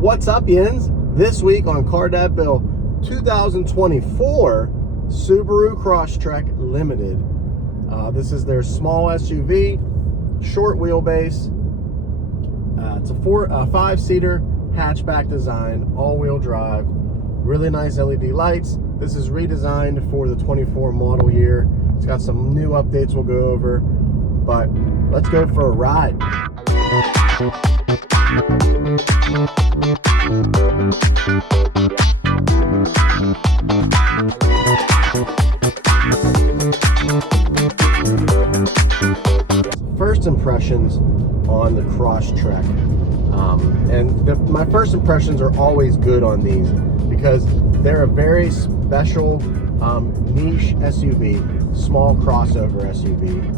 What's up, Yins? This week on Car Dad Bill, 2024 Subaru Crosstrek Limited. This is their small SUV, short wheelbase. It's a 5-seater hatchback design, all-wheel drive, really nice LED lights. This is redesigned for the 24 model year. It's got some new updates we'll go over, but let's go for a ride. First impressions on the Crosstrek, my first impressions are always good on these because they're a very special niche SUV, small crossover SUV.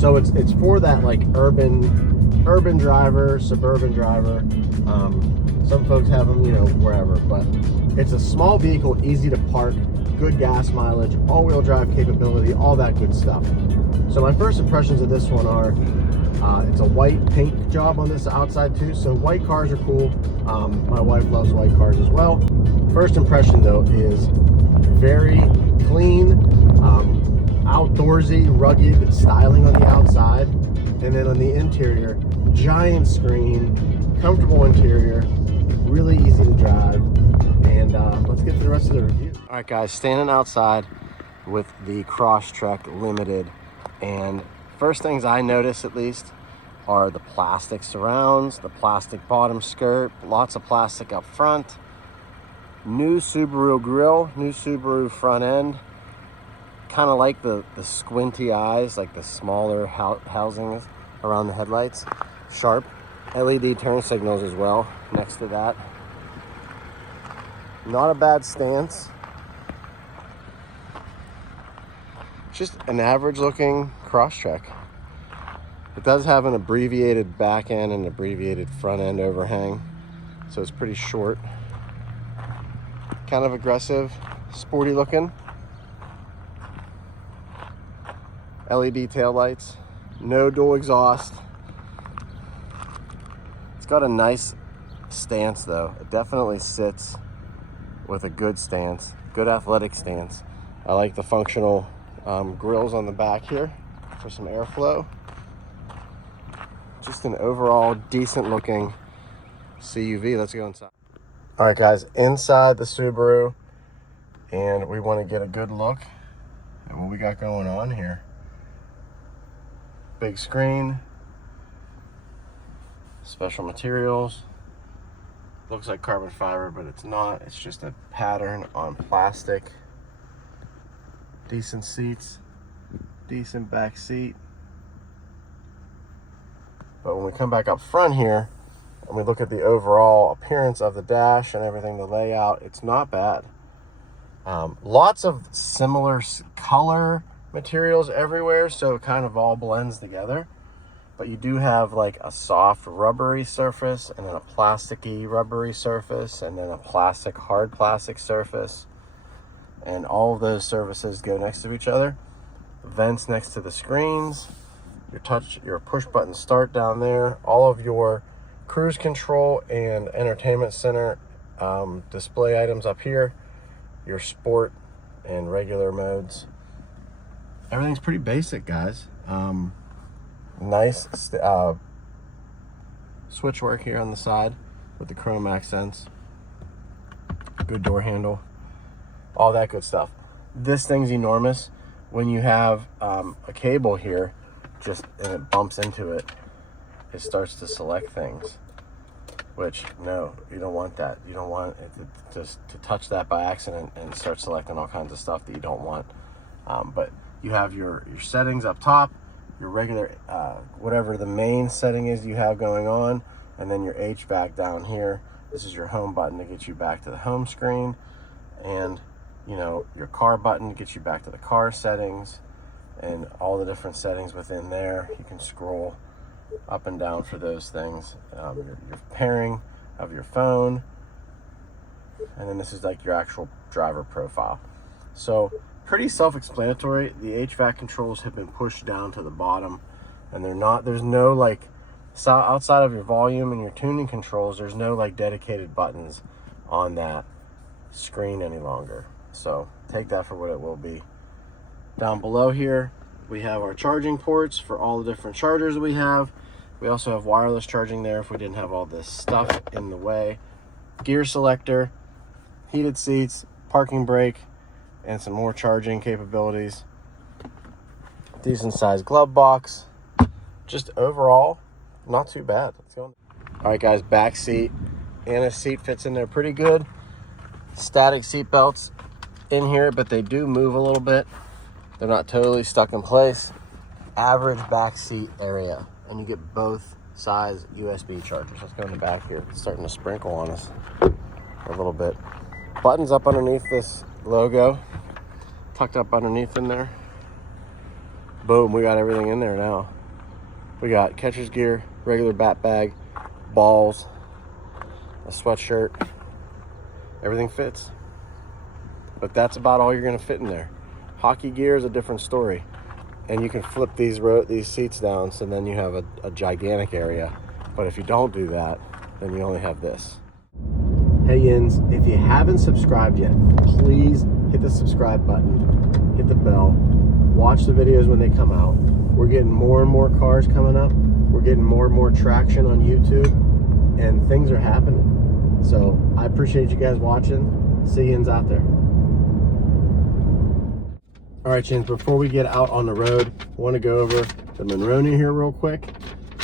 So it's for that like urban driver, suburban driver. Some folks have them, wherever, but it's a small vehicle, easy to park, good gas mileage, all-wheel drive capability, all that good stuff. So my first impressions of this one are, it's a white paint job on this outside too, so white cars are cool. My wife loves white cars as well. First impression though is very clean, outdoorsy, rugged styling on the outside, and then on the interior, giant screen, comfortable interior, really easy to drive. And let's get to the rest of the review. All right, guys, standing outside with the Crosstrek Limited, and first things I notice, at least, are the plastic surrounds, the plastic bottom skirt, lots of plastic up front, new Subaru grille, new Subaru front end. Kind of like the squinty eyes, like the smaller housings around the headlights. Sharp LED turn signals as well next to that. Not a bad stance. Just an average looking Crosstrek. It does have an abbreviated back end and abbreviated front end overhang, so it's pretty short. Kind of aggressive, sporty looking. LED taillights, no dual exhaust. It's got a nice stance though. It definitely sits with a good stance, good athletic stance. I like the functional grills on the back here for some airflow. Just an overall decent looking CUV. Let's go inside. All right, guys, inside the Subaru, and we want to get a good look at what we got going on here. Big screen, special materials. Looks like carbon fiber, but it's not. It's just a pattern on plastic. Decent seats, decent back seat. But when we come back up front here and we look at the overall appearance of the dash and everything, the layout, it's not bad. Lots of similar color materials everywhere, so it kind of all blends together. But you do have like a soft rubbery surface and then a plasticky rubbery surface and then a hard plastic surface, and all of those surfaces go next to each other. Vents next to the screens, your push button start down there, all of your cruise control and entertainment center display items up here, your sport and regular modes. Everything's pretty basic, guys. Nice switch work here on the side with the chrome accents. Good door handle. All that good stuff. This thing's enormous. When you have a cable here, and it bumps into it, it starts to select things. Which, no, you don't want that. You don't want it to touch that by accident and start selecting all kinds of stuff that you don't want. But you have your settings up top, your regular, whatever the main setting is you have going on, and then your HVAC down here. This is your home button to get you back to the home screen, and your car button to get you back to the car settings, and all the different settings within there. You can scroll up and down for those things. Your pairing of your phone, and then this is like your actual driver profile. So pretty self-explanatory. The HVAC controls have been pushed down to the bottom, and there's no like So outside of your volume and your tuning controls, there's no like dedicated buttons on that screen any longer. So take that for what it will be. Down below here, we have our charging ports for all the different chargers we have. We also have wireless charging there if we didn't have all this stuff in the way. Gear selector, heated seats, parking brake, and some more charging capabilities. Decent sized glove box. Just overall, not too bad. Let's go. All right, guys, back seat. Anna's seat fits in there pretty good. Static seat belts in here, but they do move a little bit. They're not totally stuck in place. Average back seat area, and you get both size USB chargers. Let's go in the back here. It's starting to sprinkle on us a little bit. Buttons up underneath this logo, tucked up underneath in there. Boom, we got everything in there now. We got catcher's gear, regular bat bag, balls, a sweatshirt. Everything fits. But that's about all you're gonna fit in there. Hockey gear is a different story. And you can flip these seats down, so then you have a gigantic area. But if you don't do that, then you only have this. Hey Yins, if you haven't subscribed yet, please hit the subscribe button, hit the bell, watch the videos when they come out. We're getting more and more cars coming up. We're getting more and more traction on YouTube, and things are happening. So I appreciate you guys watching. See you Yins out there. All right, Chins, before we get out on the road, I want to go over the Monroney here real quick.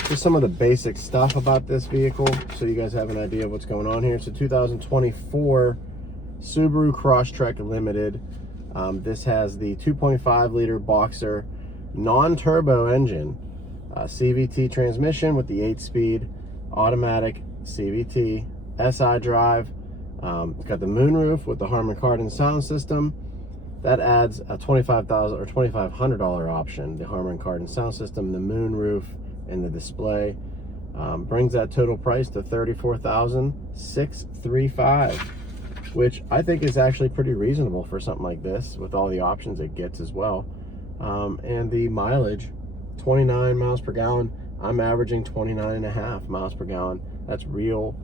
Just some of the basic stuff about this vehicle so you guys have an idea of what's going on here. It's a 2024 Subaru Crosstrek Limited. This has the 2.5 liter Boxer non-turbo engine, CVT transmission with the 8-speed automatic CVT, SI drive. It's got the moonroof with the Harman Kardon sound system. That adds a $25,000 or $2,500 option. The Harman Kardon sound system, the moonroof, and the display. Brings that total price to $34,635, which I think is actually pretty reasonable for something like this with all the options it gets as well. And the mileage, 29 miles per gallon. I'm averaging 29.5 miles per gallon. That's real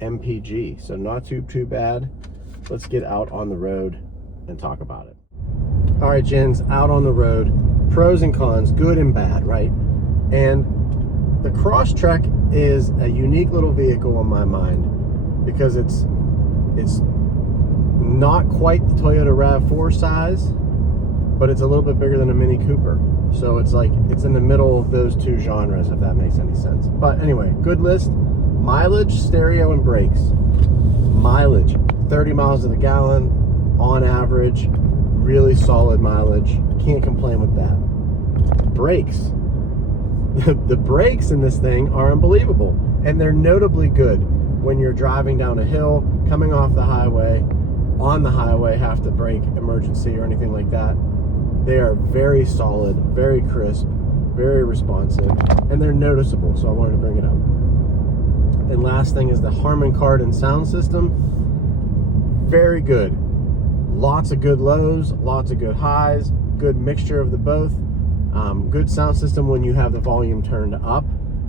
MPG, so not too bad. Let's get out on the road and talk about it. All right, Jins, out on the road, pros and cons, good and bad, right? And the Crosstrek is a unique little vehicle in my mind because it's not quite the Toyota RAV4 size, but it's a little bit bigger than a Mini Cooper. So it's like, it's in the middle of those two genres, if that makes any sense. But anyway, good list. Mileage, stereo, and brakes. Mileage, 30 miles to the gallon on average. Really solid mileage. Can't complain with that. Brakes. The brakes in this thing are unbelievable, and they're notably good when you're driving down a hill, coming off the highway, on the highway, have to brake emergency or anything like that. They are very solid, very crisp, very responsive, and they're noticeable, so I wanted to bring it up. And last thing is the Harman Kardon sound system. Very good. Lots of good lows, lots of good highs, good mixture of the both. Good sound system when you have the volume turned up.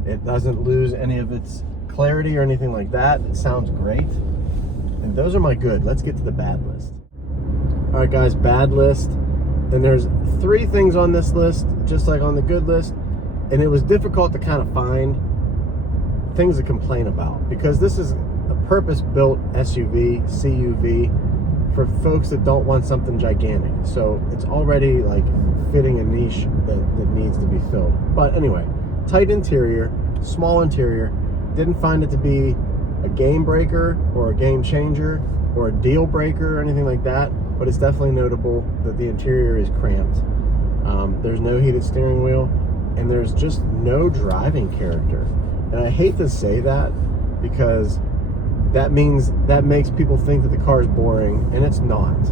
It doesn't lose any of its clarity or anything like that. It sounds great. And those are my good. Let's get to the bad list. All right, guys, bad list. And there's 3 things on this list, just like on the good list. And it was difficult to kind of find things to complain about because this is a purpose-built SUV, CUV, for folks that don't want something gigantic. So it's already like fitting a niche that needs to be filled. But anyway, tight interior, small interior. Didn't find it to be a game breaker or a game changer or a deal breaker or anything like that, but it's definitely notable that the interior is cramped. There's no heated steering wheel, and there's just no driving character. And I hate to say that because that makes people think that the car is boring, and it's not.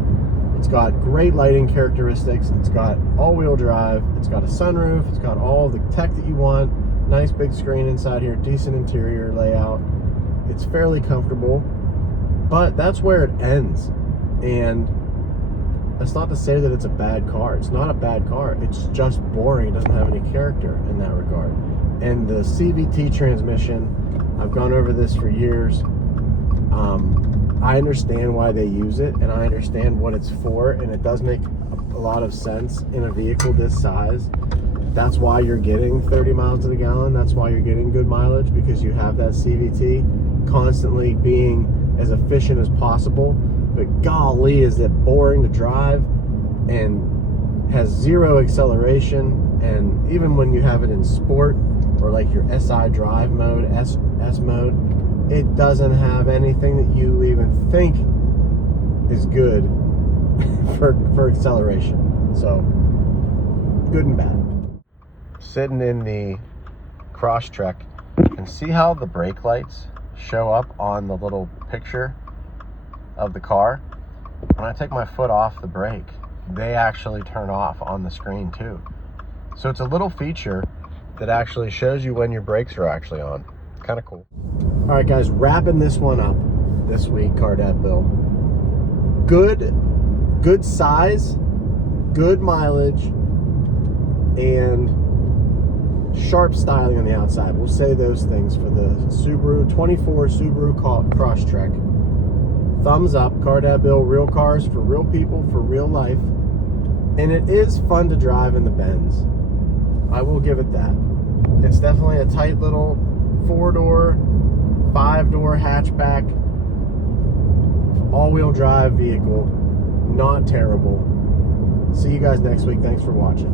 It's got great lighting characteristics. It's got all-wheel drive. It's got a sunroof. It's got all the tech that you want. Nice big screen inside here. Decent interior layout. It's fairly comfortable, but that's where it ends. And that's not to say that it's a bad car. It's not a bad car. It's just boring. It doesn't have any character in that regard. And the CVT transmission, I've gone over this for years. I understand why they use it, and I understand what it's for, and it does make a lot of sense in a vehicle this size. That's why you're getting 30 miles to the gallon. That's why you're getting good mileage, because you have that CVT constantly being as efficient as possible. But golly, is it boring to drive and has zero acceleration. And even when you have it in sport or like your SI drive mode, S mode, it doesn't have anything that you even think is good for acceleration. So good and bad. Sitting in the Crosstrek, and see how the brake lights show up on the little picture of the car. When I take my foot off the brake, they actually turn off on the screen too. So it's a little feature that actually shows you when your brakes are actually on. Kind of cool. All right, guys, wrapping this one up this week, Car Dad Bill. Good size, good mileage, and sharp styling on the outside. We'll say those things for the Subaru 24 Subaru Crosstrek. Thumbs up. Car Dad Bill, real cars for real people for real life. And it is fun to drive in the Benz. I will give it that. It's definitely a tight little 4-door, 5-door hatchback, all-wheel drive vehicle. Not terrible. See you guys next week. Thanks for watching.